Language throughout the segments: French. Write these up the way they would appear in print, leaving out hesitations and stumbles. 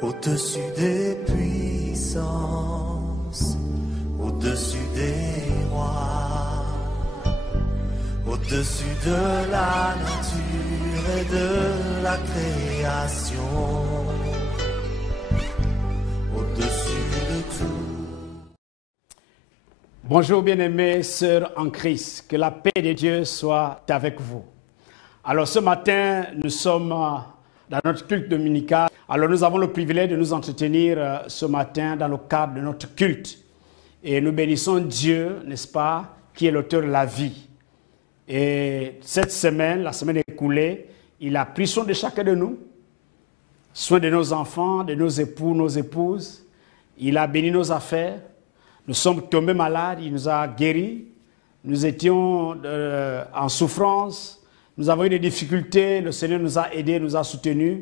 Au-dessus des puissances, au-dessus des rois, au-dessus de la nature et de la création, au-dessus de tout. Bonjour bien-aimés sœurs en Christ, que la paix de Dieu soit avec vous. Alors ce matin, nous sommes dans notre culte dominical. Alors nous avons le privilège de nous entretenir ce matin dans le cadre de notre culte. Et nous bénissons Dieu, n'est-ce pas, qui est l'auteur de la vie. Et cette semaine, la semaine écoulée, il a pris soin de chacun de nous, soin de nos enfants, de nos époux, nos épouses. Il a béni nos affaires. Nous sommes tombés malades, il nous a guéris. Nous étions en souffrance. Nous avons eu des difficultés. Le Seigneur nous a aidés, nous a soutenus.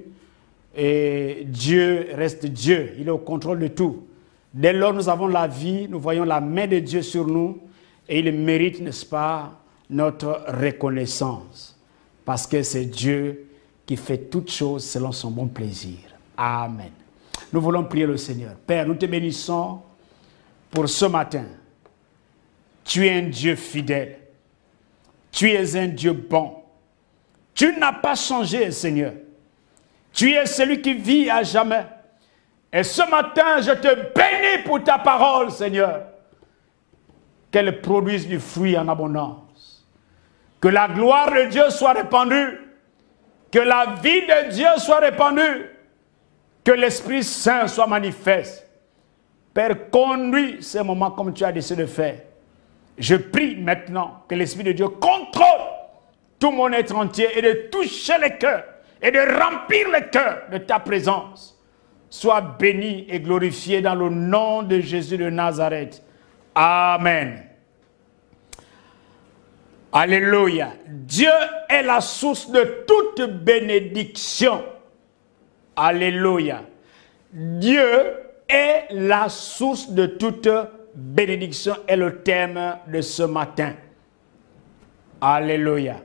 Et Dieu reste Dieu. Il est au contrôle de tout. Dès lors nous avons la vie, nous voyons la main de Dieu sur nous. Et il mérite, n'est-ce pas, notre reconnaissance. Parce que c'est Dieu qui fait toutes choses selon son bon plaisir. Amen. Nous voulons prier le Seigneur. Père, nous te bénissons pour ce matin. Tu es un Dieu fidèle. Tu es un Dieu bon. Tu n'as pas changé, Seigneur. Tu es celui qui vit à jamais. Et ce matin, je te bénis pour ta parole, Seigneur. Qu'elle produise du fruit en abondance. Que la gloire de Dieu soit répandue. Que la vie de Dieu soit répandue. Que l'Esprit Saint soit manifeste. Père, conduis ces moments comme tu as décidé de faire. Je prie maintenant que l'Esprit de Dieu contrôle tout mon être entier et de toucher les cœurs et de remplir les cœurs de ta présence. Sois béni et glorifié dans le nom de Jésus de Nazareth. Amen. Alléluia. Dieu est la source de toute bénédiction. Alléluia. Dieu est la source de toute bénédiction est le thème de ce matin. Alléluia.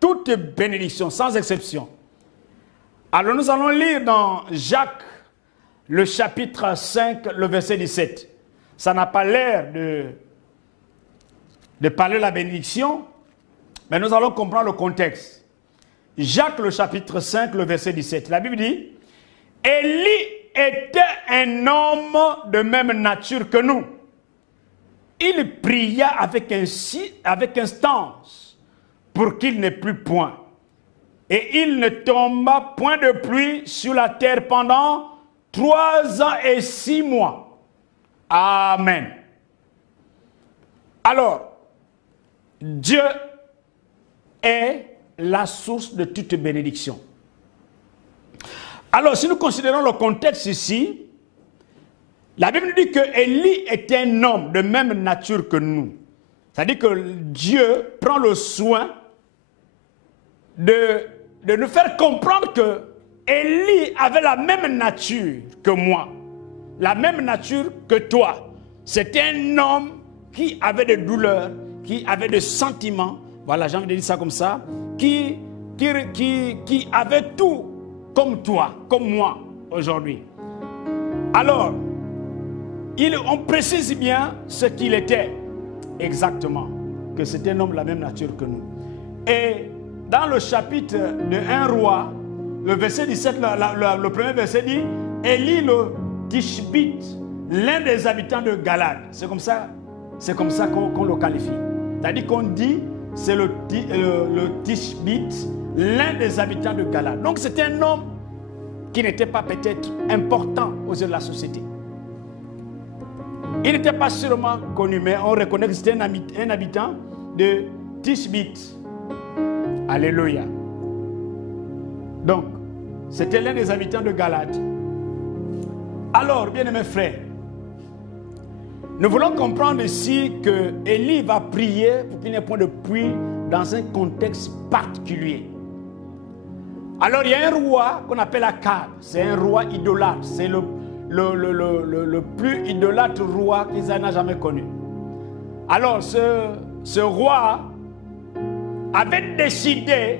Toute bénédiction, sans exception. Alors nous allons lire dans Jacques, le chapitre 5, le verset 17. Ça n'a pas l'air de parler de la bénédiction, mais nous allons comprendre le contexte. Jacques, le chapitre 5, le verset 17. La Bible dit, Élie était un homme de même nature que nous. Il pria avec instance pour qu'il n'ait plus point. Et il ne tomba point de pluie sur la terre pendant 3 ans et 6 mois. Amen. Alors, Dieu est la source de toute bénédiction. Alors, si nous considérons le contexte ici, la Bible dit que Élie était un homme de même nature que nous. C'est-à-dire que Dieu prend le soin de nous faire comprendre que Élie avait la même nature que moi, la même nature que toi. C'était un homme qui avait des douleurs, qui avait des sentiments, voilà, j'ai envie de dire ça comme ça, qui avait tout comme toi, comme moi aujourd'hui. Alors, on précise bien ce qu'il était exactement, que c'était un homme de la même nature que nous. Et dans le chapitre de 1 roi, le verset 17, le premier verset dit, Élie le Tishbite, l'un des habitants de Galade. C'est comme ça qu'on le qualifie. C'est-à-dire qu'on dit, c'est le Tishbite, l'un des habitants de Galade. Donc c'était un homme qui n'était pas peut-être important aux yeux de la société. Il n'était pas sûrement connu, mais on reconnaît que c'était un habitant de Tishbite. Alléluia. Donc, c'était l'un des habitants de Galade. Alors, bien-aimés frères, nous voulons comprendre ici que Élie va prier pour qu'il n'y ait point de pluie dans un contexte particulier. Alors, il y a un roi qu'on appelle Akab. C'est un roi idolâtre. C'est le plus idolâtre roi qu'Israël n'a jamais connu. Alors, ce roi avait décidé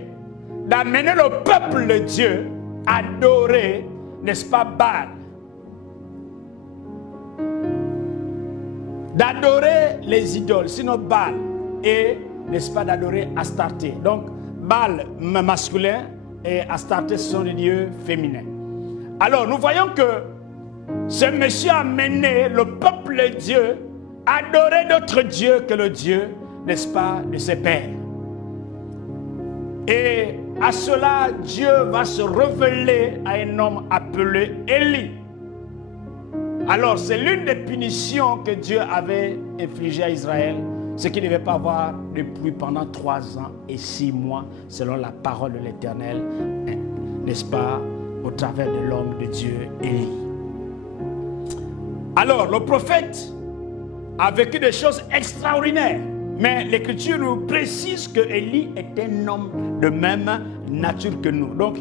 d'amener le peuple de Dieu à adorer, n'est-ce pas, Baal. d'adorer les idoles, sinon Baal, et, n'est-ce pas, d'adorer Astarté. Donc, Baal masculin et Astarté sont des dieux féminins. Alors, nous voyons que ce monsieur a mené le peuple de Dieu à adorer d'autres dieux que le Dieu, n'est-ce pas, de ses pères. Et à cela, Dieu va se révéler à un homme appelé Élie. Alors, c'est l'une des punitions que Dieu avait infligées à Israël, ce qu'il ne devait pas avoir de pluie pendant 3 ans et 6 mois, selon la parole de l'Éternel, n'est-ce pas, au travers de l'homme de Dieu, Élie. Alors, le prophète a vécu des choses extraordinaires, mais l'Écriture nous précise que Élie est un homme de même nature que nous. Donc,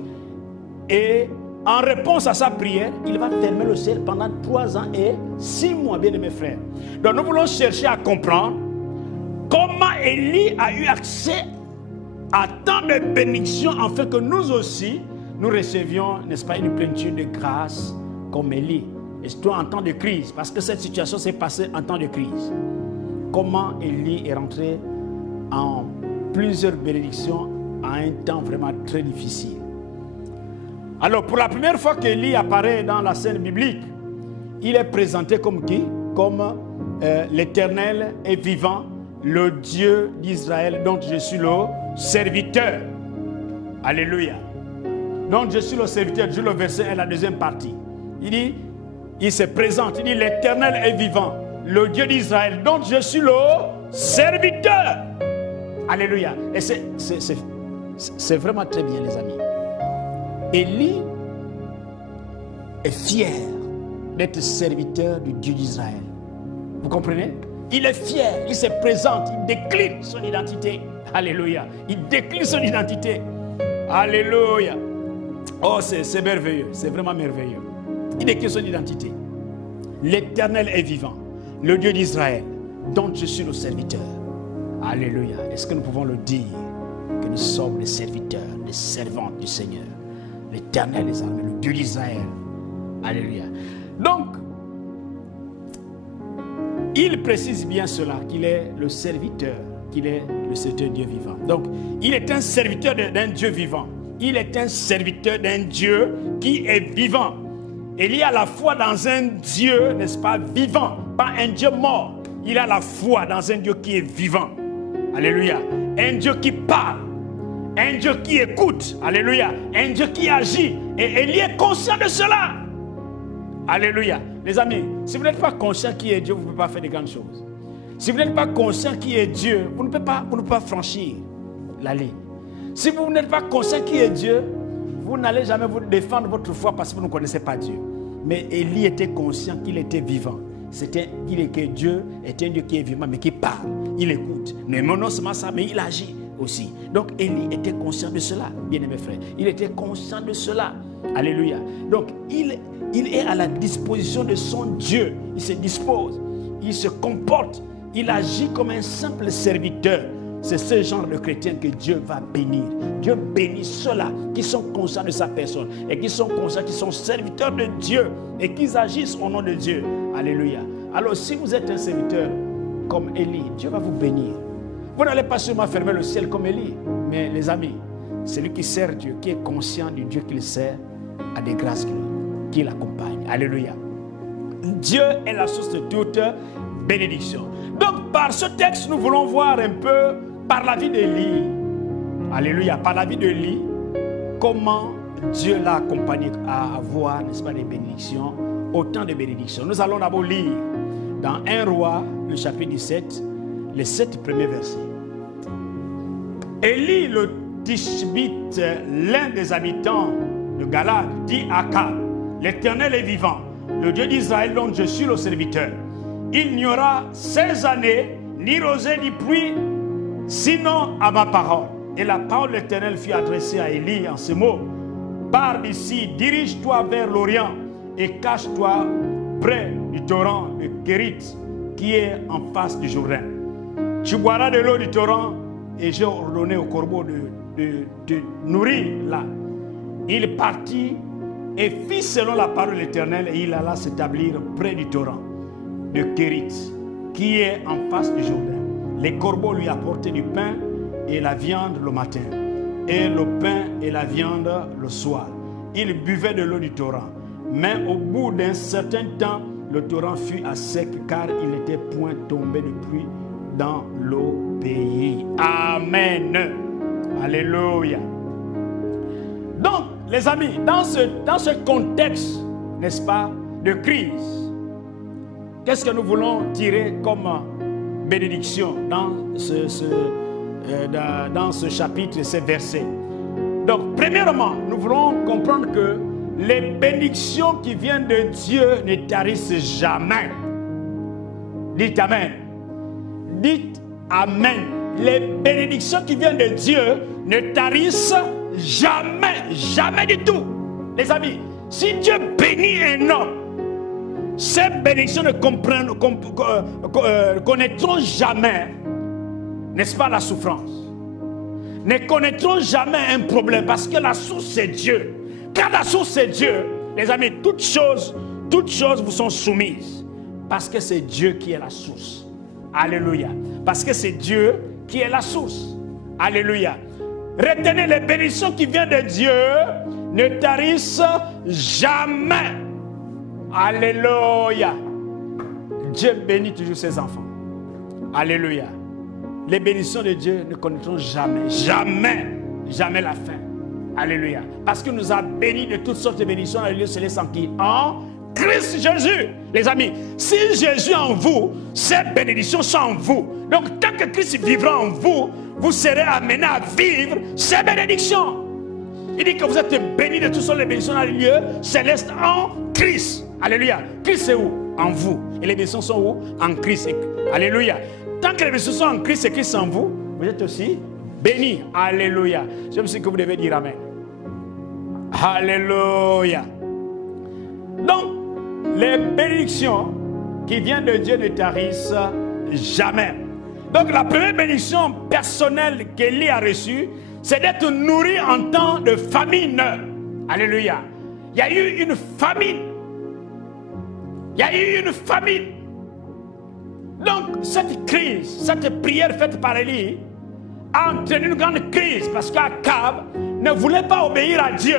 et en réponse à sa prière, il va fermer le ciel pendant 3 ans et 6 mois, bien aimés frères. Donc, nous voulons chercher à comprendre comment Élie a eu accès à tant de bénédictions, afin que nous aussi, nous recevions, n'est-ce pas, une plénitude de grâce comme Élie. Et surtout en temps de crise, parce que cette situation s'est passée en temps de crise. Comment Élie est rentré en plusieurs bénédictions à un temps vraiment très difficile. Alors, pour la première fois qu'Élie apparaît dans la scène biblique, il est présenté comme qui? Comme l'Éternel est vivant, le Dieu d'Israël, dont je suis le serviteur. Alléluia. Donc, je suis le serviteur. Je le verset 1, la deuxième partie. Il dit, il se présente, il dit, l'Éternel est vivant, le Dieu d'Israël, dont je suis le serviteur. Alléluia. Et c'est vraiment très bien, les amis. Élie est fier d'être serviteur du Dieu d'Israël. Vous comprenez? Il est fier, il se présente, il décline son identité. Alléluia. Il décline son identité. Alléluia. Oh, c'est merveilleux, c'est vraiment merveilleux. Il décline son identité. L'Éternel est vivant, le Dieu d'Israël, dont je suis le serviteur. Alléluia. Est-ce que nous pouvons le dire, que nous sommes les serviteurs, les servantes du Seigneur? L'Éternel des armées, le Dieu d'Israël. Alléluia. Donc, il précise bien cela, qu'il est le serviteur, qu'il est le serviteur Dieu vivant. Donc, il est un serviteur d'un Dieu vivant. Il est un serviteur d'un Dieu qui est vivant. Il y a la foi dans un Dieu, n'est-ce pas, vivant, pas un Dieu mort. Il a la foi dans un Dieu qui est vivant. Alléluia. Un Dieu qui parle. Un Dieu qui écoute. Alléluia. Un Dieu qui agit. Et il est conscient de cela. Alléluia. Les amis, si vous n'êtes pas conscient qui est Dieu, vous ne pouvez pas faire de grandes choses. Si vous n'êtes pas conscient qui est Dieu, vous ne pouvez pas franchir la ligne. Si vous n'êtes pas conscient qui est Dieu, vous n'allez jamais vous défendre votre foi parce que vous ne connaissez pas Dieu. Mais Élie était conscient qu'il était vivant. Que Dieu est un Dieu qui est vivant, mais qui parle. Il écoute. Mais non seulement ça, mais il agit aussi. Donc Élie était conscient de cela, bien aimé frère. Il était conscient de cela. Alléluia. Donc il est à la disposition de son Dieu. Il se dispose. Il se comporte. Il agit comme un simple serviteur. C'est ce genre de chrétien que Dieu va bénir. Dieu bénit ceux-là qui sont conscients de sa personne et qui sont conscients, qui sont serviteurs de Dieu et qui agissent au nom de Dieu. Alléluia. Alors si vous êtes un serviteur comme Élie, Dieu va vous bénir. Vous n'allez pas seulement fermer le ciel comme Élie, mais les amis, celui qui sert Dieu, qui est conscient du Dieu qu'il sert, a des grâces qui l'accompagnent. Alléluia. Dieu est la source de toute bénédiction. Donc par ce texte, nous voulons voir un peu par la vie d'Élie, alléluia, par la vie d'Élie, comment Dieu l'a accompagné à avoir, n'est-ce pas, des bénédictions, autant de bénédictions. Nous allons d'abord lire dans 1 Roi, le chapitre 17, les 7 premiers versets. Élie le Tishbite, l'un des habitants de Galade, dit à Akab, l'Éternel est vivant, le Dieu d'Israël dont je suis le serviteur. Il n'y aura 16 années, ni rosée, ni pluie, sinon à ma parole. Et la parole de l'Éternel fut adressée à Élie en ces mots. Pars d'ici, dirige-toi vers l'Orient et cache-toi près du torrent de Kérit qui est en face du Jourdain. Tu boiras de l'eau du torrent et j'ai ordonné au corbeau de nourrir là. Il partit et fit selon la parole de l'Éternel et il alla s'établir près du torrent de Kérit. qui est en face du Jourdain. Les corbeaux lui apportaient du pain et la viande le matin, et le pain et la viande le soir. Il buvait de l'eau du torrent. Mais au bout d'un certain temps, le torrent fut à sec, car il n'était point tombé de pluie dans le pays. Amen. Alléluia. Donc, les amis, dans ce contexte, n'est-ce pas, de crise, qu'est-ce que nous voulons tirer comme bénédiction dans ce chapitre, ces versets? Donc, premièrement, nous voulons comprendre que les bénédictions qui viennent de Dieu ne tarissent jamais. Dites Amen. Dites Amen. Les bénédictions qui viennent de Dieu ne tarissent jamais. Jamais du tout. Les amis, si Dieu bénit un homme, ces bénédictions ne connaîtront jamais, n'est-ce pas, la souffrance. Ne connaîtront jamais un problème parce que la source c'est Dieu. Quand la source c'est Dieu, les amis, toutes choses vous sont soumises. Parce que c'est Dieu qui est la source. Alléluia. Parce que c'est Dieu qui est la source. Alléluia. Retenez, les bénédictions qui viennent de Dieu ne tarissent jamais. Alléluia. Dieu bénit toujours ses enfants. Alléluia. Les bénédictions de Dieu ne connaîtront jamais, jamais, jamais la fin. Alléluia. Parce qu'il nous a bénis de toutes sortes de bénédictions dans les lieux célestes en qui? En Christ Jésus. Les amis, si Jésus est en vous, ces bénédictions sont en vous. Donc tant que Christ vivra en vous, vous serez amenés à vivre ces bénédictions. Il dit que vous êtes bénis de toutes sortes de bénédictions dans les lieux célestes en Christ. Alléluia. Christ c'est où? En vous. Et les bénédictions sont où? En Christ. Alléluia. Tant que les bénédictions sont en Christ et Christ en vous, vous êtes aussi bénis. Alléluia. Je me suis dit que vous devez dire Amen. Alléluia. Donc, les bénédictions qui viennent de Dieu ne tarissent jamais. Donc, la première bénédiction personnelle qu'Élie a reçue, c'est d'être nourri en temps de famine. Alléluia. Il y a eu une famine. Il y a eu une famine. Donc, cette crise, cette prière faite par Élie a entraîné une grande crise parce qu'Akab ne voulait pas obéir à Dieu.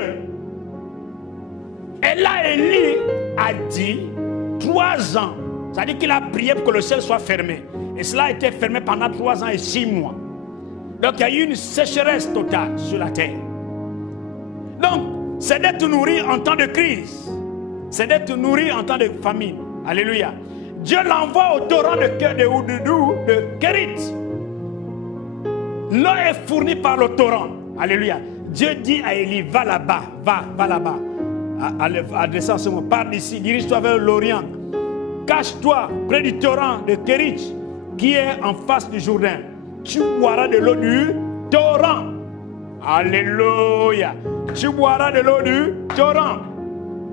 Et là, Élie a dit 3 ans. C'est-à-dire qu'il a prié pour que le ciel soit fermé. Et cela a été fermé pendant 3 ans et 6 mois. Donc, il y a eu une sécheresse totale sur la terre. Donc, c'est d'être nourri en temps de crise. C'est d'être nourri en temps de famine. Alléluia. Dieu l'envoie au torrent de Kérit. L'eau est fournie par le torrent. Alléluia. Dieu dit à Élie, va là-bas, va là-bas. Adressant ce mot, pars d'ici, dirige-toi vers l'Orient. Cache-toi près du torrent de Kérit, qui est en face du Jourdain. Tu boiras de l'eau du torrent. Alléluia. Tu boiras de l'eau du torrent.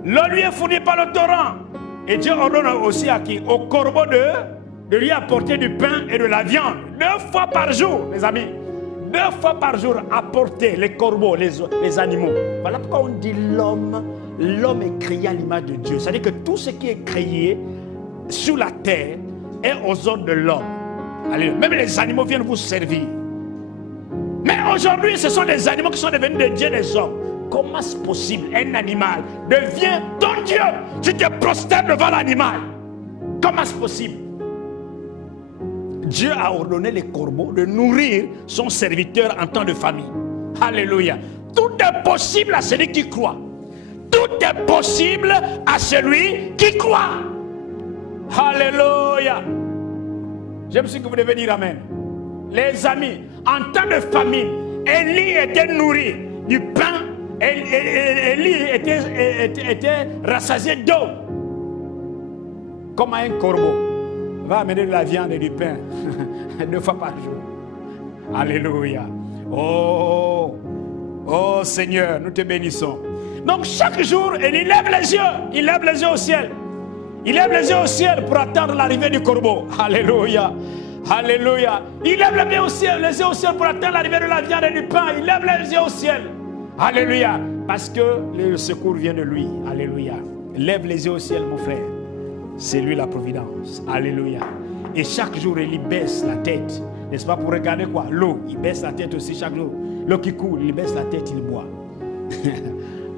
L'eau lui est fournie par le torrent. Et Dieu ordonne aussi à qui? Au corbeau de lui apporter du pain et de la viande. 2 fois par jour, mes amis. 2 fois par jour, apporter les corbeaux, les animaux. Voilà pourquoi on dit l'homme. L'homme est créé à l'image de Dieu. C'est-à-dire que tout ce qui est créé sur la terre est aux ordres de l'homme. Allez, même les animaux viennent vous servir. Mais aujourd'hui, ce sont des animaux qui sont devenus des dieux des hommes. Comment c'est possible? Un animal devient ton Dieu. Tu te prosternes devant l'animal. Comment c'est possible? Dieu a ordonné les corbeaux de nourrir son serviteur en temps de famine. Alléluia. Tout est possible à celui qui croit. Tout est possible à celui qui croit. Alléluia. Je me suis dit que vous devez dire Amen. Les amis, en temps de famine, Élie était nourri du pain. Élie était rassasié d'eau. Comme un corbeau va amener de la viande et du pain 2 fois par jour. Alléluia. Oh Seigneur, nous te bénissons. Donc chaque jour, il lève les yeux. Il lève les yeux au ciel. Il lève les yeux au ciel pour attendre l'arrivée du corbeau. Alléluia. Alléluia. Il lève les yeux au ciel pour attendre l'arrivée de la viande et du pain. Il lève les yeux au ciel. Alléluia. Parce que le secours vient de lui. Alléluia. Lève les yeux au ciel, mon frère. C'est lui la providence. Alléluia. Et chaque jour, il baisse la tête. N'est-ce pas, pour regarder quoi? L'eau. Il baisse la tête aussi chaque jour. L'eau qui coule, il baisse la tête, il boit.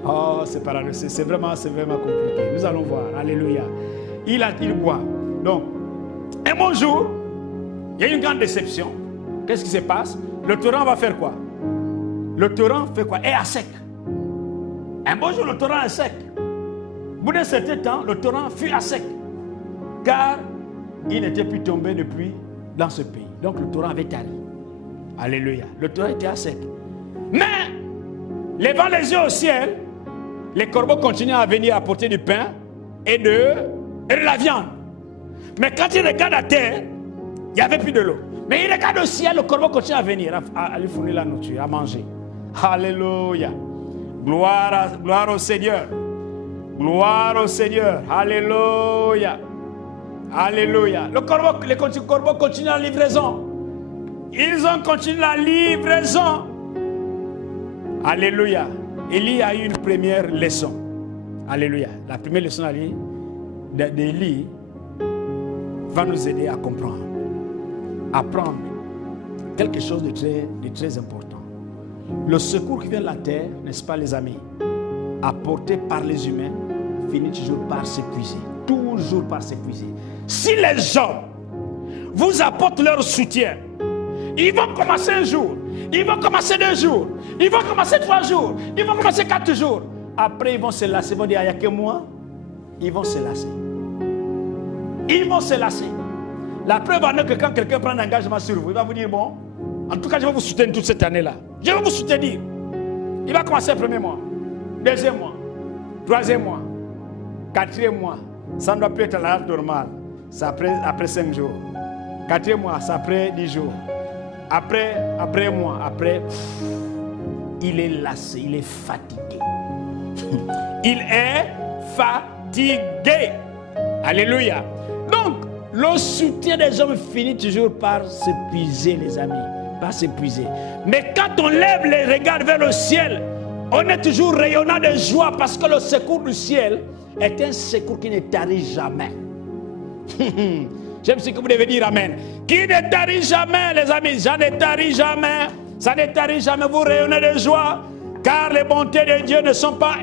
Oh, c'est paradoxal. C'est vraiment compliqué. Nous allons voir. Alléluia. Il boit. Donc, un bon jour, il y a une grande déception. Qu'est-ce qui se passe? Le torrent va faire quoi? Le torrent fait quoi? Est à sec. Un bon jour, le torrent est sec. Au bout d'un certain temps, le torrent fut à sec. Car il n'était plus tombé depuis dans ce pays. Donc le torrent avait tari. Alléluia. Le torrent était à sec. Mais, levant les yeux au ciel, les corbeaux continuaient à venir apporter du pain et de la viande. Mais quand il regarde à terre, il n'y avait plus de l'eau. Mais il regarde au ciel, le corbeau continue à venir, à lui fournir la nourriture, à manger. Alléluia. Gloire au Seigneur. Gloire au Seigneur. Alléluia. Alléluia. Les corbeaux continuent la livraison. Ils ont continué la livraison. Alléluia. Élie a eu une première leçon. Alléluia. La première leçon d'Élie va nous aider à comprendre. Apprendre quelque chose de très important. Le secours qui vient de la terre, n'est-ce pas les amis, apporté par les humains, finit toujours par s'épuiser. Toujours par s'épuiser. Si les hommes vous apportent leur soutien, ils vont commencer un jour, ils vont commencer 2 jours, ils vont commencer 3 jours, ils vont commencer 4 jours. Après, ils vont se lasser, ils vont dire, il n'y a que moi. Ils vont se lasser. Ils vont se lasser. La preuve en est que quand quelqu'un prend un engagement sur vous, il va vous dire, bon, en tout cas, je vais vous soutenir toute cette année-là. Je vais vous soutenir. Il va commencer le premier mois, 2e mois, 3e mois, 4e mois. Ça ne doit plus être à la date normale. C'est après 5 jours. 4e mois, c'est après 10 jours. Après un mois, après, il est lassé, il est fatigué. Il est fatigué. Alléluia. Donc, le soutien des hommes finit toujours par s'épuiser, les amis. Par s'épuiser. Mais quand on lève les regards vers le ciel, on est toujours rayonnant de joie parce que le secours du ciel est un secours qui ne tarit jamais. J'aime ce que vous devez dire amen. Qui ne tarit jamais, les amis. Ça ne tarit jamais. Ça ne tarit jamais. Vous rayonnez de joie. Car les bontés de Dieu ne sont pas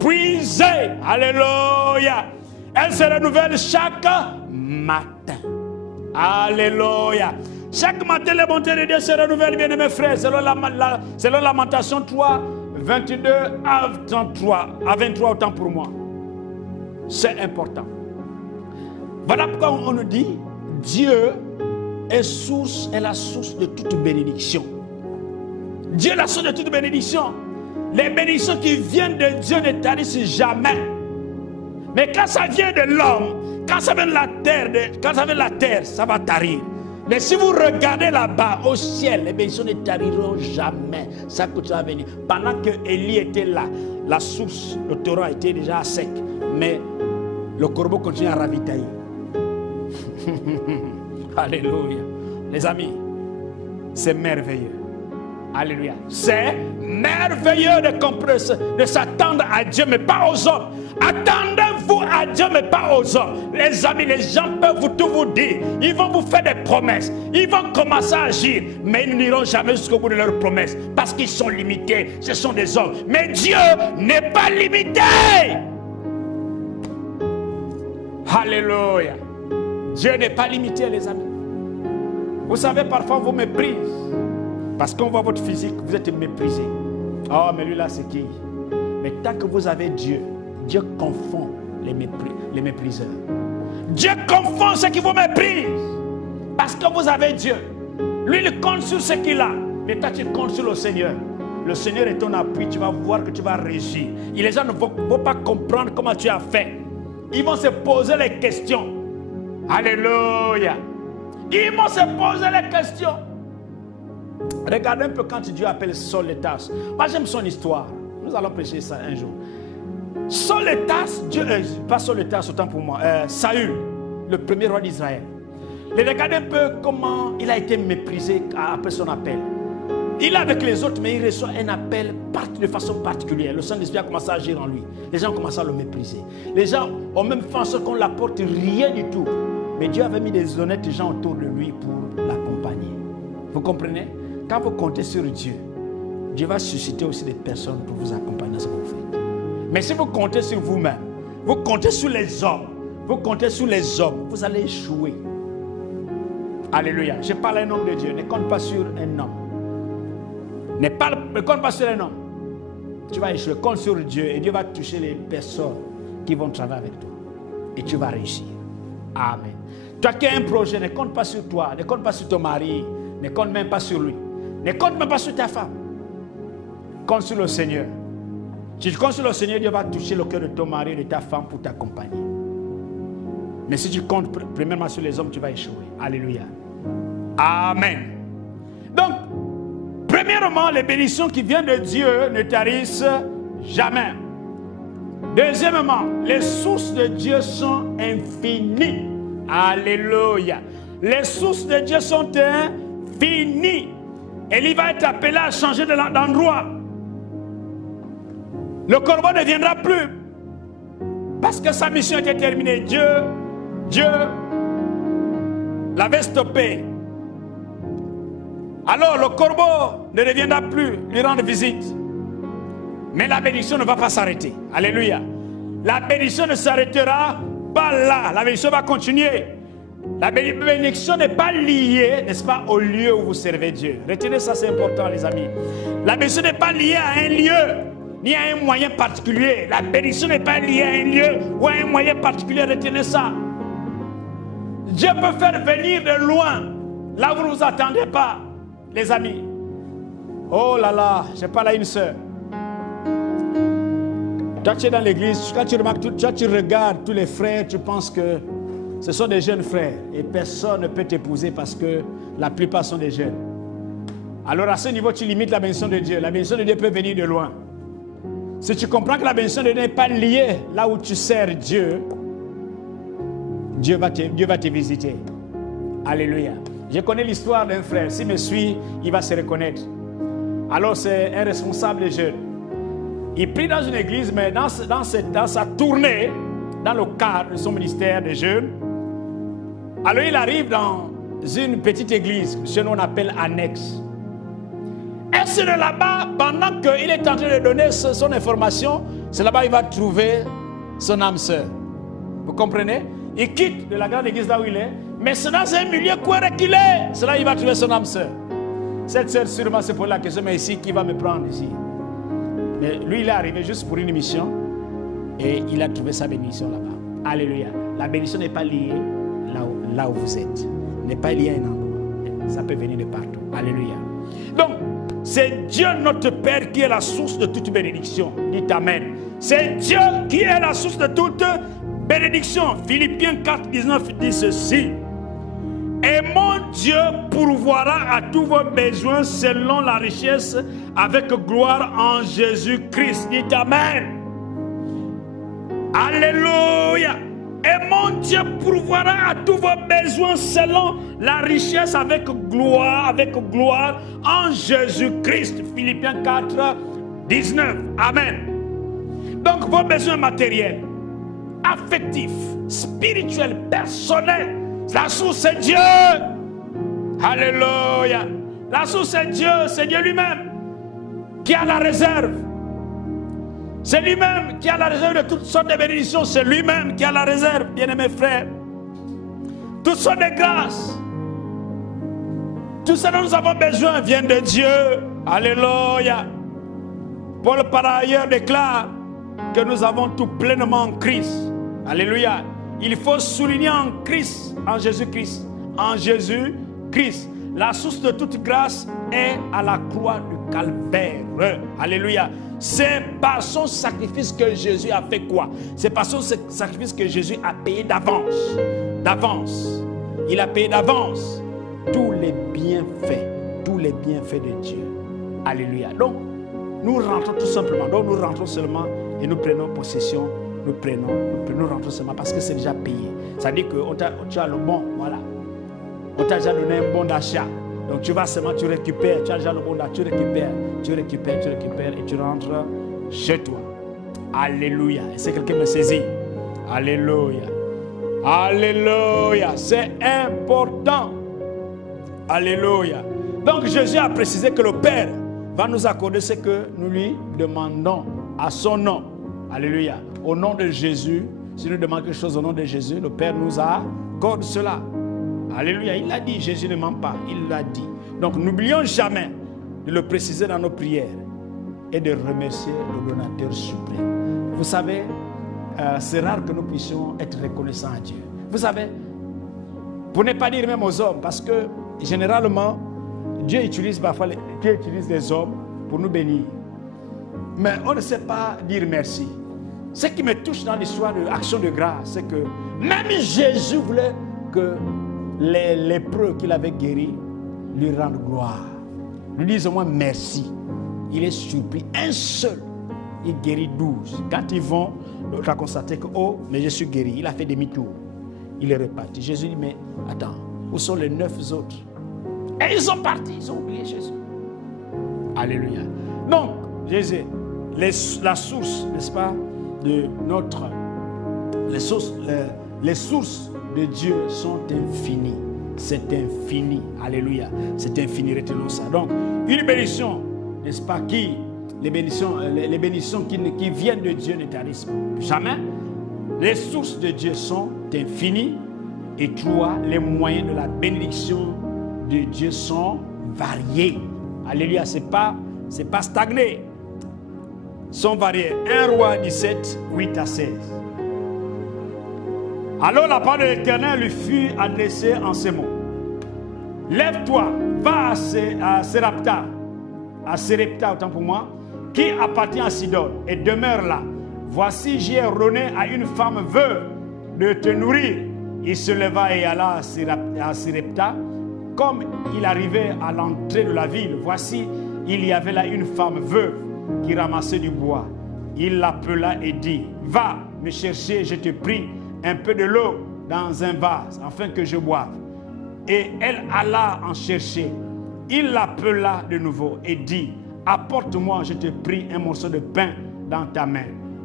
épuisées. Alléluia. Elles se renouvellent chaque matin. Alléluia. Chaque matin, les bontés de Dieu se renouvellent, bien aimés frères. Selon Lamentation 3, 22 à 23, autant pour moi. C'est important. Voilà pourquoi on nous dit, Dieu est la source de toute bénédiction. Dieu est la source de toute bénédiction. Les bénédictions qui viennent de Dieu ne tarissent jamais. Mais quand ça vient de l'homme, quand ça vient de la terre, ça va tarir. Mais si vous regardez là-bas, au ciel, les bénédictions ne tariront jamais. Ça continue à venir. Pendant que Élie était là, la source, le torrent était déjà sec. Mais le corbeau continue à ravitailler. Alléluia. Les amis, c'est merveilleux. Alléluia. C'est merveilleux de s'attendre à Dieu, mais pas aux hommes. Attendez-vous à Dieu, mais pas aux hommes. Les amis, les gens peuvent tout vous dire. Ils vont vous faire des promesses. Ils vont commencer à agir, mais ils n'iront jamais jusqu'au bout de leurs promesses. Parce qu'ils sont limités. Ce sont des hommes. Mais Dieu n'est pas limité. Alléluia. Dieu n'est pas limité, les amis. Vous savez, parfois on vous méprise. Parce qu'on voit votre physique, vous êtes méprisé. Oh, mais lui là, c'est qui? Mais tant que vous avez Dieu, Dieu confond les mépriseurs. Dieu confond ceux qui vous méprisent. Parce que vous avez Dieu. Lui, il compte sur ce qu'il a. Mais toi, tu comptes sur le Seigneur. Le Seigneur est ton appui. Tu vas voir que tu vas réussir. Et les gens ne vont pas comprendre comment tu as fait. Ils vont se poser les questions. Alléluia. Ils vont se poser les questions. Regardez un peu quand Dieu appelle Saul de Tarse. Moi j'aime son histoire. Nous allons prêcher ça un jour. Saul de Tarse, pas Saul de Tarse autant pour moi, Saül, le premier roi d'Israël. Regardez un peu comment il a été méprisé après son appel. Il est avec les autres, mais il reçoit un appel de façon particulière. Le Saint-Esprit a commencé à agir en lui. Les gens ont commencé à le mépriser. Les gens ont même fait en sorte qu'on ne l'apporte rien du tout. Mais Dieu avait mis des honnêtes gens autour de lui pour l'accompagner. Vous comprenez? Quand vous comptez sur Dieu, Dieu va susciter aussi des personnes pour vous accompagner dans ce que vous faites. Mais si vous comptez sur vous-même, vous comptez sur les hommes, vous comptez sur les hommes, vous allez échouer. Alléluia. Je parle à un homme de Dieu. Ne compte pas sur un homme. Ne compte pas sur un homme. Tu vas échouer. Compte sur Dieu et Dieu va toucher les personnes qui vont travailler avec toi. Et tu vas réussir. Amen. Toi qui as un projet, ne compte pas sur toi. Ne compte pas sur ton mari. Ne compte même pas sur lui. Ne compte même pas sur ta femme. Compte sur le Seigneur. Si tu comptes sur le Seigneur, Dieu va toucher le cœur de ton mari et de ta femme pour t'accompagner. Mais si tu comptes premièrement sur les hommes, tu vas échouer. Alléluia. Amen. Donc, premièrement, les bénédictions qui viennent de Dieu ne tarissent jamais. Deuxièmement, les sources de Dieu sont infinies. Alléluia. Les sources de Dieu sont infinies. Et il va être appelé à changer d'endroit. Le corbeau ne viendra plus. Parce que sa mission était terminée. Dieu l'avait stoppé. Alors le corbeau ne reviendra plus lui rendre visite. Mais la bénédiction ne va pas s'arrêter. Alléluia. La bénédiction ne s'arrêtera pas là. La bénédiction va continuer. La bénédiction n'est pas liée, n'est-ce pas, au lieu où vous servez Dieu. Retenez ça, c'est important, les amis. La bénédiction n'est pas liée à un lieu, ni à un moyen particulier. La bénédiction n'est pas liée à un lieu ou à un moyen particulier. Retenez ça. Dieu peut faire venir de loin, là où vous ne vous attendez pas, les amis. Oh là là, je parle à une sœur. Toi, tu es dans l'église, quand tu remarques, tu regardes tous les frères, tu penses que ce sont des jeunes frères et personne ne peut t'épouser parce que la plupart sont des jeunes. Alors à ce niveau, tu limites la bénédiction de Dieu. La bénédiction de Dieu peut venir de loin. Si tu comprends que la bénédiction de Dieu n'est pas liée là où tu sers Dieu, Dieu va te visiter. Alléluia. Je connais l'histoire d'un frère. S'il me suit, il va se reconnaître. Alors c'est un responsable jeune. Il prie dans une église, mais dans sa tournée, dans le cadre de son ministère de jeunes, alors il arrive dans une petite église que chez nous on appelle annexe. Et c'est de là-bas, pendant qu'il est en train de donner son information, c'est là-bas qu'il va trouver son âme sœur. Vous comprenez? Il quitte de la grande église là où il est, mais c'est dans un milieu quoi qu'il est. C'est là qu'il va trouver son âme sœur. Cette sœur sûrement se pose la question, mais ici, qui va me prendre ici? Mais lui, il est arrivé juste pour une mission et il a trouvé sa bénédiction là-bas. Alléluia. La bénédiction n'est pas liée là où vous êtes. N'est pas liée à un endroit. Ça peut venir de partout. Alléluia. Donc, c'est Dieu notre Père qui est la source de toute bénédiction. Dites Amen. C'est Dieu qui est la source de toute bénédiction. Philippiens 4, 19 dit ceci. Et mon Dieu pourvoira à tous vos besoins selon la richesse avec gloire en Jésus-Christ. Dites Amen. Alléluia. Et mon Dieu pourvoira à tous vos besoins selon la richesse avec gloire en Jésus-Christ. Philippiens 4, 19. Amen. Donc vos besoins matériels, affectifs, spirituels, personnels, la source c'est Dieu. Alléluia. La source c'est Dieu lui-même qui a la réserve. C'est lui-même qui a la réserve de toutes sortes de bénédictions. C'est lui-même qui a la réserve, bien-aimés frères. Toutes sortes de grâces. Tout ce dont nous avons besoin vient de Dieu. Alléluia. Paul par ailleurs déclare que nous avons tout pleinement en Christ. Alléluia. Il faut souligner en Christ, en Jésus-Christ. En Jésus-Christ. La source de toute grâce est à la croix du calvaire. Alléluia. C'est par son sacrifice que Jésus a fait quoi? C'est par son sacrifice que Jésus a payé d'avance. D'avance. Il a payé d'avance tous les bienfaits de Dieu. Alléluia. Donc, nous rentrons tout simplement. Donc, nous rentrons seulement et nous prenons possession. Nous rentrons seulement parce que c'est déjà payé. Ça dit que tu as le bon, voilà. On t'a déjà donné un bon d'achat. Donc tu vas seulement, tu récupères, tu as déjà le bon d'achat, tu récupères et tu rentres chez toi. Alléluia. Est-ce que quelqu'un me saisit? Alléluia. Alléluia. C'est important. Alléluia. Donc Jésus a précisé que le Père va nous accorder ce que nous lui demandons à son nom. Alléluia. Au nom de Jésus, si nous demandons quelque chose au nom de Jésus, le Père nous accorde cela. Alléluia. Il l'a dit, Jésus ne ment pas, il l'a dit. Donc n'oublions jamais de le préciser dans nos prières et de remercier le donateur suprême. Vous savez, c'est rare que nous puissions être reconnaissants à Dieu. Vous savez, pour ne pas dire même aux hommes, parce que généralement, Dieu utilise parfois les hommes pour nous bénir. Mais on ne sait pas dire merci. Ce qui me touche dans l'histoire de l'Action de grâce, c'est que même Jésus voulait que les lépreux qu'il avait guéris lui rendent gloire. Lui disent au moins merci. Il est surpris. Un seul, il guérit 12. Quand ils vont, l'autre a constaté que, oh, mais je suis guéri. Il a fait demi-tour. Il est reparti. Jésus dit, mais attends, où sont les 9 autres? Et ils sont partis, ils ont oublié Jésus. Alléluia. Donc, Jésus, la source, n'est-ce pas, de notre... Les sources de Dieu sont infinies. C'est infini. Alléluia. C'est infini, retenons ça. Donc, une bénédiction, n'est-ce pas, les bénédictions qui viennent de Dieu ne tarissent jamais. Les sources de Dieu sont infinies. Et toi, les moyens de la bénédiction de Dieu sont variés. Alléluia. C'est pas stagné. Sont variés. 1 Roi 17, 8 à 16. Alors la parole de l'Éternel lui fut adressée en ces mots. Lève-toi, va à Sérepta, autant pour moi, qui appartient à Sidon, et demeure là. Voici, j'ai ordonné à une femme veuve de te nourrir. Il se leva et alla à Sérepta. Comme il arrivait à l'entrée de la ville, voici, il y avait là une femme veuve qui ramassait du bois. Il l'appela et dit, va me chercher, je te prie, un peu de l'eau dans un vase, afin que je boive. Et elle alla en chercher. Il l'appela de nouveau et dit, apporte-moi, je te prie, un morceau de pain dans ta main.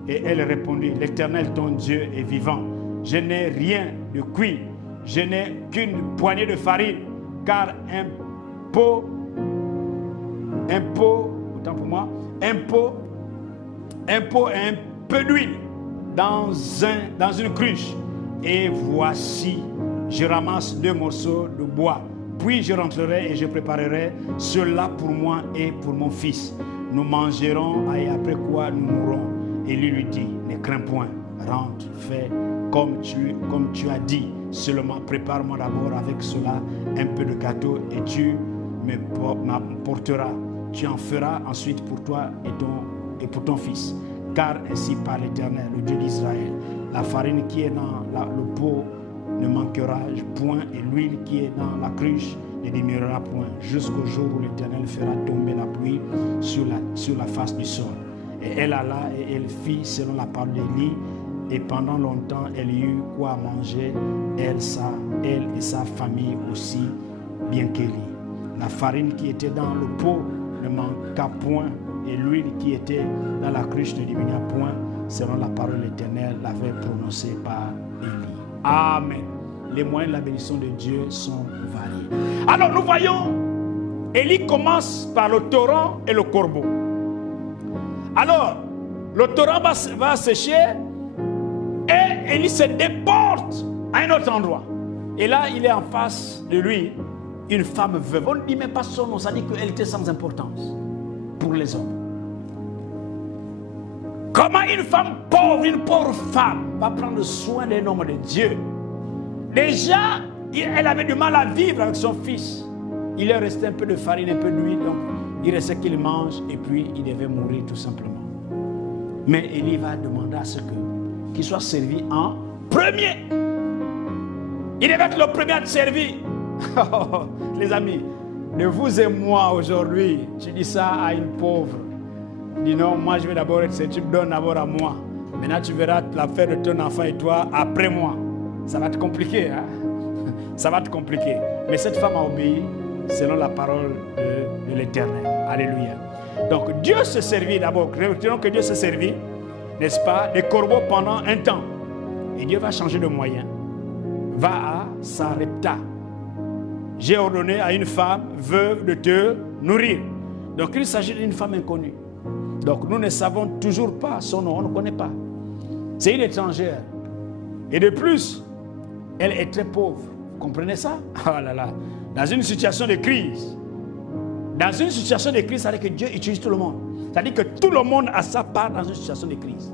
Et elle répondit, l'Éternel ton Dieu est vivant. Je n'ai rien de cuit, je n'ai qu'une poignée de farine, car un pot, autant pour moi, un pot et un peu d'huile dans une cruche. Et voici, je ramasse 2 morceaux de bois. Puis je rentrerai et je préparerai cela pour moi et pour mon fils. Nous mangerons et après quoi nous mourrons. Et lui dit, ne crains point, rentre, fais comme tu as dit. Seulement prépare-moi d'abord avec cela un peu de gâteau et tu m'apporteras. Tu en feras ensuite pour toi et pour ton fils. Car ainsi par l'Éternel, le Dieu d'Israël, la farine qui est dans le pot ne manquera point et l'huile qui est dans la cruche ne diminuera point jusqu'au jour où l'Éternel fera tomber la pluie sur la face du sol. Et elle alla et elle fit selon la parole d'Élie, et pendant longtemps elle eut quoi manger, elle et sa famille aussi, bien qu'Élie. La farine qui était dans le pot ne manqua point, et l'huile qui était dans la cruche ne diminua point, selon la parole de l'Éternel l'avait prononcée par Élie. Amen. Les moyens de la bénédiction de Dieu sont variés. Alors nous voyons, Élie commence par le torrent et le corbeau. Alors, le torrent va sécher et Élie se déporte à un autre endroit. Et là, il est en face de lui une femme veuve. On ne dit même pas son nom, ça dit qu'elle était sans importance pour les hommes. Comment une femme pauvre, une pauvre femme, va prendre soin des hommes de Dieu? Déjà, elle avait du mal à vivre avec son fils. Il est resté un peu de farine, un peu d'huile, donc il restait qu'il mange et puis il devait mourir tout simplement. Mais Élie va demander à ce qu'il soit servi en premier. Il devait être le premier à être servi. Les amis, de vous et moi aujourd'hui, tu dis ça à une pauvre. Dis non, moi je vais d'abord être servi, tu me donnes d'abord à moi. Maintenant tu verras l'affaire de ton enfant et toi après moi. Ça va te compliquer, hein? Ça va te compliquer. Mais cette femme a obéi selon la parole de l'Éternel. Alléluia. Donc Dieu se servit d'abord. Retenons que Dieu se servit, n'est-ce pas, des corbeaux pendant un temps. Et Dieu va changer de moyen. va à Sarepta. J'ai ordonné à une femme veuve de te nourrir. Donc il s'agit d'une femme inconnue. Donc nous ne savons toujours pas son nom, on ne connaît pas. C'est une étrangère. Et de plus, elle est très pauvre. Vous comprenez ça? Oh là là. Dans une situation de crise. Dans une situation de crise, ça veut dire que Dieu utilise tout le monde. C'est-à-dire que tout le monde a sa part dans une situation de crise.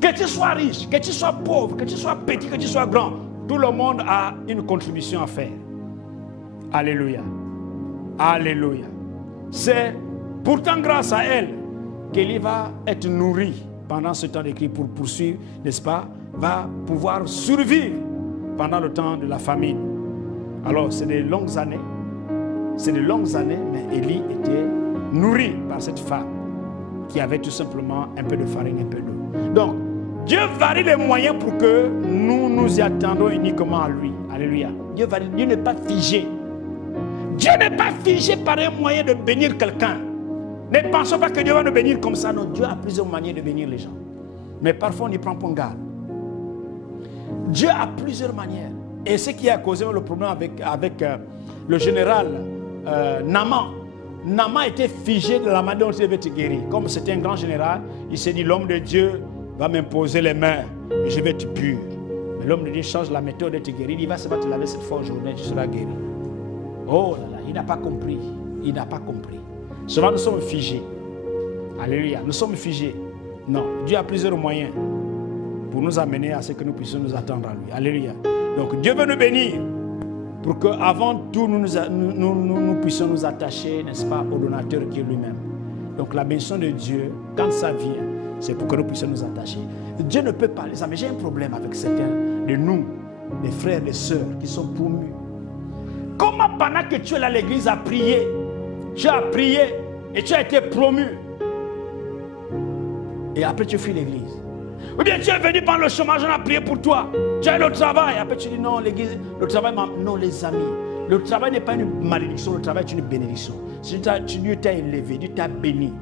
Que tu sois riche, que tu sois pauvre, que tu sois petit, que tu sois grand, tout le monde a une contribution à faire. Alléluia. Alléluia. C'est pourtant grâce à elle qu'elle va être nourrie pendant ce temps de crise pour poursuivre, n'est-ce pas, va pouvoir survivre pendant le temps de la famine. Alors, c'est des longues années. C'est de longues années, mais Élie était nourri par cette femme qui avait tout simplement un peu de farine, un peu d'eau. Donc, Dieu varie les moyens pour que nous nous y attendons uniquement à lui. Alléluia. Dieu varie, Dieu n'est pas figé. Dieu n'est pas figé par un moyen de bénir quelqu'un. Ne pensons pas que Dieu va nous bénir comme ça. Non, Dieu a plusieurs manières de bénir les gens. Mais parfois, on n'y prend pas garde. Dieu a plusieurs manières. Et ce qui a causé le problème avec le général Naaman. Naaman était figé de la manière dont il devait être guéri. Comme c'était un grand général, il s'est dit, l'homme de Dieu va m'imposer les mains et je vais être pur. Mais l'homme de Dieu change la méthode d'être guéri. Il va se te laver cette fois aujourd'hui, tu seras guéri. Oh là là, il n'a pas compris. Il n'a pas compris. Souvent nous sommes figés. Alléluia. Nous sommes figés. Non, Dieu a plusieurs moyens pour nous amener à ce que nous puissions nous attendre à lui. Alléluia. Donc Dieu veut nous bénir pour qu'avant tout nous puissions nous attacher, n'est-ce pas, au donateur qui est lui-même. Donc la bénédiction de Dieu, quand ça vient, c'est pour que nous puissions nous attacher. Dieu ne peut pas, les amis, j'ai un problème avec certains de nous, les frères, les sœurs qui sont promus. Comment pendant que tu es là à l'église à prier, tu as prié et tu as été promu, et après tu fuis l'église? Ou bien tu es venu pendant le chômage, on a prié pour toi, tu as le travail, après tu dis non, l'église, le travail, non les amis, le travail n'est pas une malédiction, le travail est une bénédiction. Si Dieu t'a élevé, Dieu t'a béni,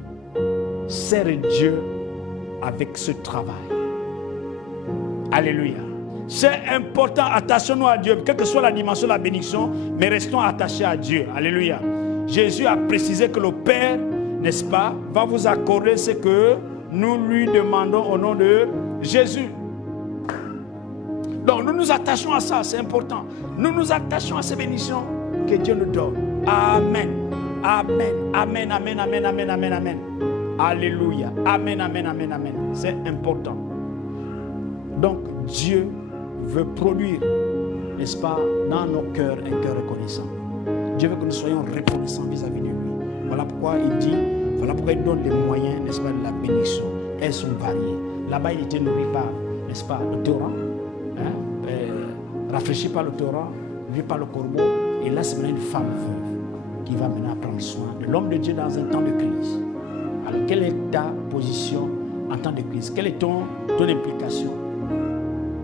sers Dieu avec ce travail. Alléluia. C'est important, attachons-nous à Dieu, quelle que soit la dimension de la bénédiction, mais restons attachés à Dieu. Alléluia. Jésus a précisé que le Père, n'est-ce pas, va vous accorder ce que nous lui demandons au nom de Jésus. Donc nous nous attachons à ça, c'est important. Nous nous attachons à ces bénédictions que Dieu nous donne. Amen. Amen. Amen. Amen. Amen. Amen. Amen. Amen. Alléluia. Amen. Amen. Amen. Amen. C'est important. Donc Dieu veut produire, n'est-ce pas, dans nos cœurs un cœur reconnaissant. Dieu veut que nous soyons reconnaissants vis-à-vis de lui. Voilà pourquoi il dit, voilà pourquoi il donne les moyens, n'est-ce pas, de la bénédiction. Elles sont variées. Là-bas, il était nourri par, n'est-ce pas, le Torah, rafraîchi par le Torah, vu par le corbeau. Et là, c'est maintenant une femme veuve qui va maintenant prendre soin de l'homme de Dieu dans un temps de crise. Alors, quelle est ta position en temps de crise? Quelle est ton implication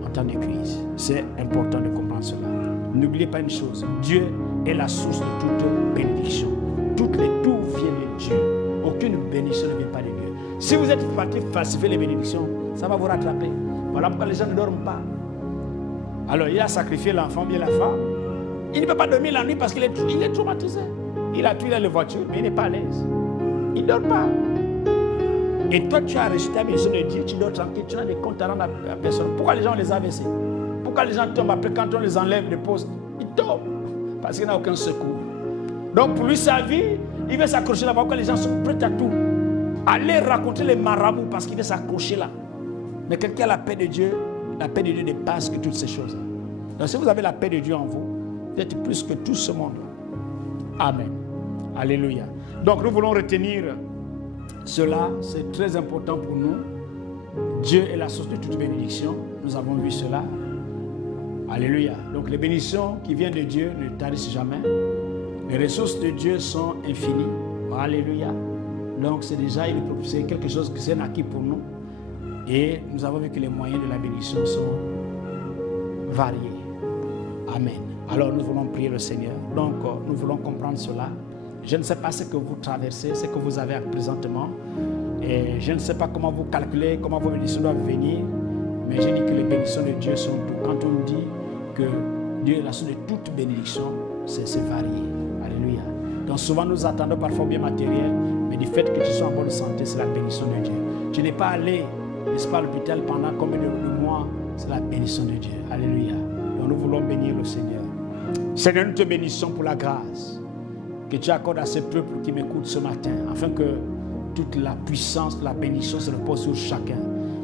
en temps de crise? C'est important de comprendre cela. N'oubliez pas une chose, Dieu est la source de toute bénédiction. Tout vient de Dieu. Aucune bénédiction ne vient pas de Dieu. Si vous êtes parti falsifier les bénédictions, ça va vous rattraper. Voilà pourquoi les gens ne dorment pas. Alors il a sacrifié l'enfant, bien la femme. Il ne peut pas dormir la nuit parce qu'il est traumatisé. Il a tué la voiture, mais il n'est pas à l'aise. Il ne dort pas. Et toi, tu as reçu ta bénédiction de Dieu, tu dors tranquille, tu n'as des comptes à rendre à personne. Pourquoi les gens les a baissés? Pourquoi les gens tombent après quand on les enlève des postes? Ils tombent. Parce qu'il n'y a aucun secours. Donc pour lui, sa vie, il veut s'accrocher là-bas. Pourquoi les gens sont prêts à tout? Aller raconter les marabouts parce qu'il veut s'accrocher là. Mais quelqu'un a la paix de Dieu dépasse que toutes ces choses. Donc si vous avez la paix de Dieu en vous, vous êtes plus que tout ce monde-là. Amen. Alléluia. Donc nous voulons retenir cela, c'est très important pour nous. Dieu est la source de toute bénédiction. Nous avons vu cela. Alléluia. Donc les bénédictions qui viennent de Dieu ne tarissent jamais. Les ressources de Dieu sont infinies. Alléluia. Donc c'est déjà quelque chose que c'est un acquis pour nous. Et nous avons vu que les moyens de la bénédiction sont variés. Amen. Alors nous voulons prier le Seigneur. Donc nous voulons comprendre cela. Je ne sais pas ce que vous traversez, ce que vous avez présentement. Et je ne sais pas comment vous calculez, comment vos bénédictions doivent venir. Mais je dis que les bénédictions de Dieu sont tout. Quand on dit que Dieu est la source de toute bénédiction, c'est varié. Alléluia. Donc souvent nous attendons parfois bien matériel, mais du fait que tu sois en bonne santé, c'est la bénédiction de Dieu. Tu n'es pas allé, n'est-ce pas, à l'hôpital pendant combien de mois, c'est la bénédiction de Dieu. Alléluia. Donc nous voulons bénir le Seigneur. Seigneur, nous te bénissons pour la grâce que tu accordes à ce peuple qui m'écoute ce matin, afin que toute la puissance, la bénédiction se repose sur chacun,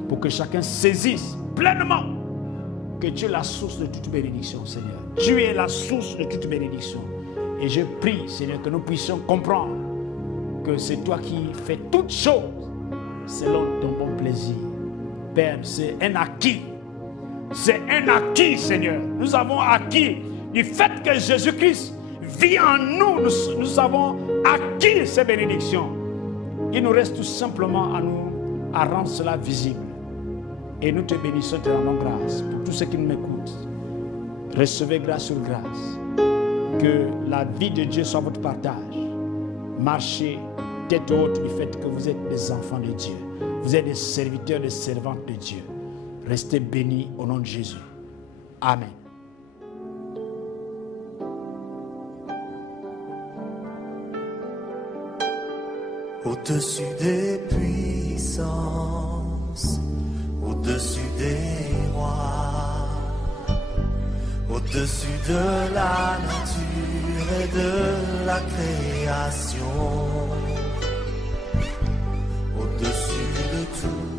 pour que chacun saisisse pleinement que tu es la source de toute bénédiction, Seigneur. Tu es la source de toute bénédiction. Et je prie, Seigneur, que nous puissions comprendre que c'est toi qui fais toutes choses selon ton bon plaisir. Père, c'est un acquis. C'est un acquis, Seigneur. Nous avons acquis du fait que Jésus-Christ vit en nous. Nous avons acquis ces bénédictions. Il nous reste tout simplement à rendre cela visible. Et nous te bénissons, te rendons grâce pour tous ceux qui nous écoutent. Recevez grâce sur grâce. Que la vie de Dieu soit votre partage. Marchez tête haute du fait que vous êtes des enfants de Dieu. Vous êtes des serviteurs, des servantes de Dieu. Restez bénis au nom de Jésus. Amen. Au-dessus des puissances, au-dessus des rois, au-dessus de la nature et de la création, au-dessus de tout.